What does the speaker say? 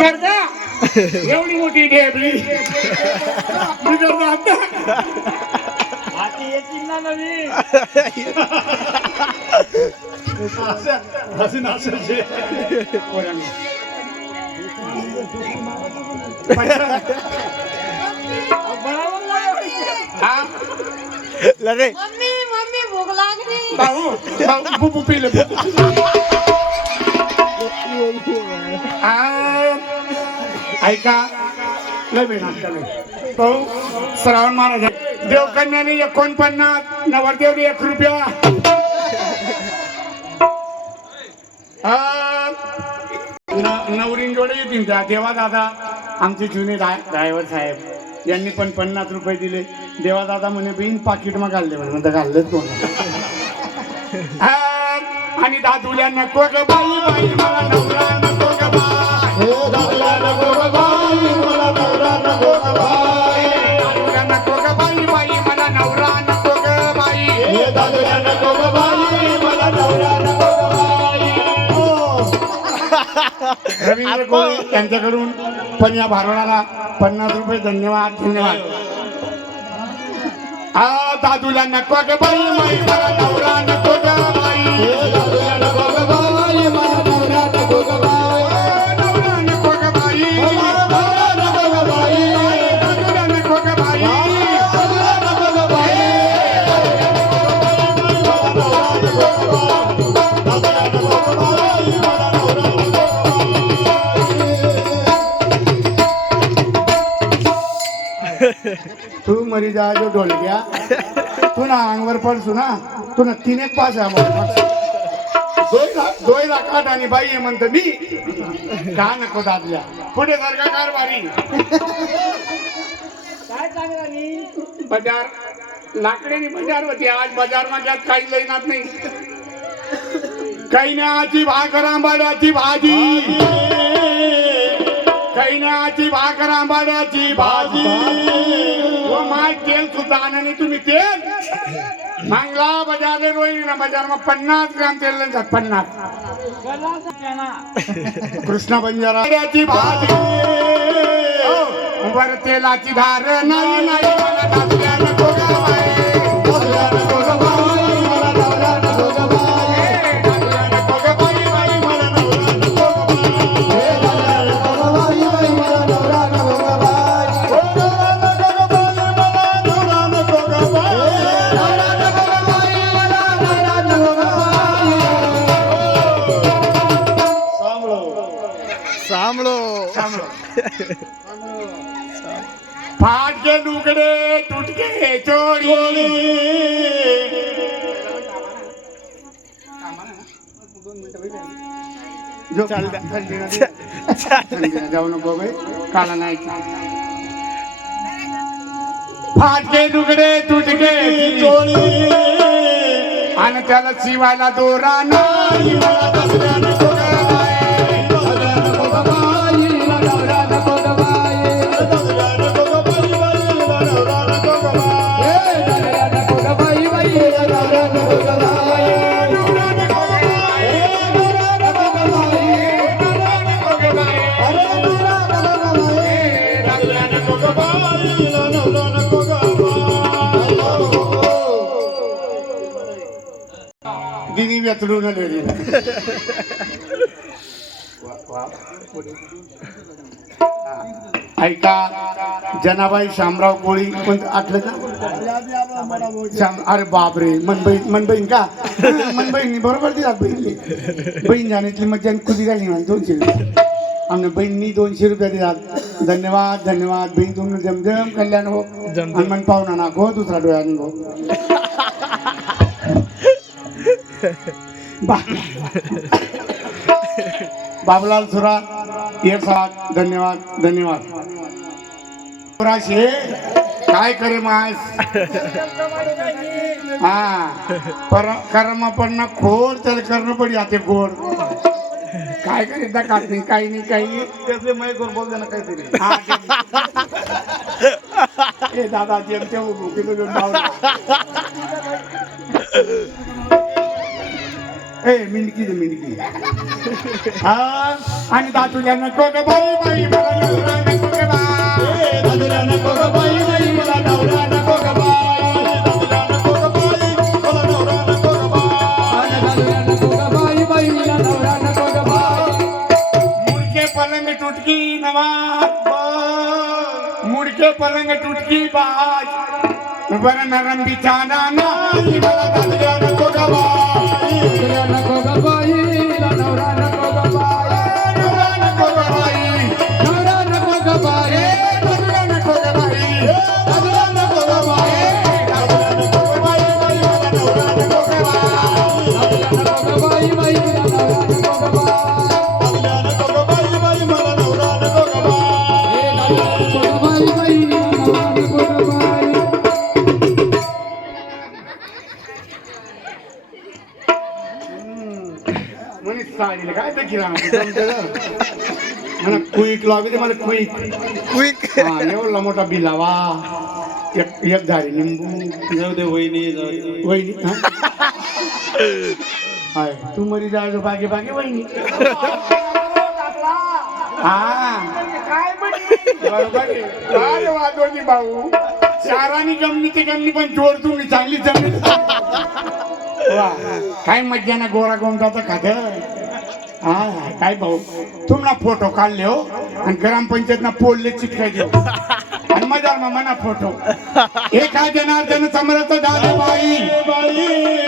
एवढी मोठी ढेबली हाती येतील ना नवी असे नाचायचे लगे मम्मी मम्मी भूक लागली भाऊ बुबू पिले ऐका लय बेनाट भाऊ श्रावण महाराज देवकन्याने 49 नवरदेवने 1 रुपया नवरीन जोडे येतील त्या देवा दादा आमचे जुने ड्रायव्हर साहेब यांनी पण 50 रुपये दिले देवा दादा म्हणे बिन पाकिट मग घालले म्हणे घाललेच कोण आणि दादूला नको ग बाई बाई मला नवरा नको ग बाई दादूला नको ग बाई मला नवरा नको ग बाई दादूला नको ग बाई बाई मला नवरा नको ग बाई दादूला नको ग बाई मला नवरा नको ग बाई रवींद्र कोळे यांच्याकडून पण या भारोडाला 50 रुपये धन्यवाद धन्यवाद दादूला नको ग बाई बाई मला नवरा नको ग बाई दादूला नको ग बाई मला नवरा नको ग बाई नवरा नको ग बाई मला नवरा नको ग बाई दादूला नको ग बाई दादूला नको ग बाई दादूला नको ग बाई मला नवरा नको तू मरी जा जो ढोल गया तू ना अंगवर पडसू ना तू ना 3 एक पास दोय लाखात आणि बाई आहे म्हणतो मी का नको दादल्या पुढे सारखा कारभारी काय चांगला नी बाजार लाकड्यानी बाजार होती आज बाजार माझ्यात काही लईनात नाही कैन्याची भाकर आंबाड्याची भाजी कैन्याची भाकर आंबाड्याची भाजी व माय तेल सुद्धा आणणे तुम्ही तेल मांगला बाजार रोहिणी ना बाजार मग 50 ग्राम तेल नाही 50 कृष्णा बंजाराची भाजी बर तेलाची धार नाही नाही मला दादल्या नको ग बाई दादल्या नको ग बाई मला नवरा नको ग बाई दादल्या नको ग बाई बाई मला नवरा नको ग बाई दादल्या नको ग बाई बाई मला नवरा नको ग बाई नवरा नको ग बाई नवरा नको ग बाई मला नवरा नको ग बाई सांभळो फाट के लुगडे तुटके चोरी जाऊ नको बाई काला नाही फाट के लुगडे तुटके चोरी आणि त्याला शिवायला दोरा नाही मला दादल्या नको ग बाई दादल्या नको ग बाई मला नवरा नको ग बाई दादल्या नको ग बाई बाई मला नवरा नको ग बाई दादल्या नको ग बाई बाई मला नवरा नको ग बाई नवरा नको ग बाई नवरा नको ग बाई नवरा नको ग बाई अरे नवरा नको ग बाई दादल्या नको ग बाई मला नवरा नको ग बाई दिनी व्यतडून आले ऐका जनाबाई शामराव कोळी पण आठलं का अरे बापरे मनबहीण का मनबहीण बरोबर दिला बहीणली बहीण जाण्यातली मज्जा खुदी राहिली मला 200 रुपये आमने बहीणनी 200 रुपये दिलात धन्यवाद धन्यवाद बहीण तुम्ही जमजम कल्याण हो आणि मन पाहुणा नाखो दुसरा डोळ्या निघो बाबूलाल सुरा साथ धन्यवाद धन्यवाद काय करे मास हाँ पर कर्म पड़ना खोड़ चल करना पड़ी आते गोड़ काय करे दकात नहीं काही नहीं काही त्यातले माईक वर बोल देना काहीतरी ए दादा जेम ते ए मिंडकी दे मिंडकी हा आणि दातुल्या नको ग बाई बाई मला नवरा नको ग बाई दातुल्या नको ग बाई बाई मला नवरा नको ग बाई दातुल्या नको ग बाई मला नवरा नको ग बाई दातुल्या नको ग बाई बाई मला नवरा नको ग बाई मुडके पलंग टुटकी नवाज मुडके पलंग टुटकी बाज बर नरम बिछाना नाही मला दातुल्या नको ग बाई दातुल्या नको ग बाई मला नवरा नको ग बाई नवरा नको ग बाई नवरा नको ग बाई दातुल्या नको ग बाई दातुल्या नको ग बाई दातुल्या नको ग बाई बाई मला नवरा नको ग बाई दातुल्या नको ग बाई बाई मला नवरा नको ग बाई दातुल्या नको ग बाई बाई मला नवरा नको ग बाई दातुल्या नको ग बाई बाई मला नवरा नको ग बाई म्हणे साडीला काय ते किराणा मला क्विक लागते मला क्विक क्विक हा एवढा मोठा बिलावा एक धारी निंबू जाऊ दे वहिनी जाऊ दे. वहिनी हा? हाय तू मरी जायचो बागे बागे वहिनी हा बरोबर आहे. काय वाजवणी भाऊ चारानी गमनी ते गमनी पण चोर तुम्ही चांगली जमली वा काय मज्जा ना गोरा गोमटाचा खात हा काय भाऊ तुम्हाला फोटो काढले हो आणि ग्रामपंचायत ना पोलले चिटकायचे हो. आणि मजा म्हणा फोटो हे काय जनार्दन समर्थ झाले बाई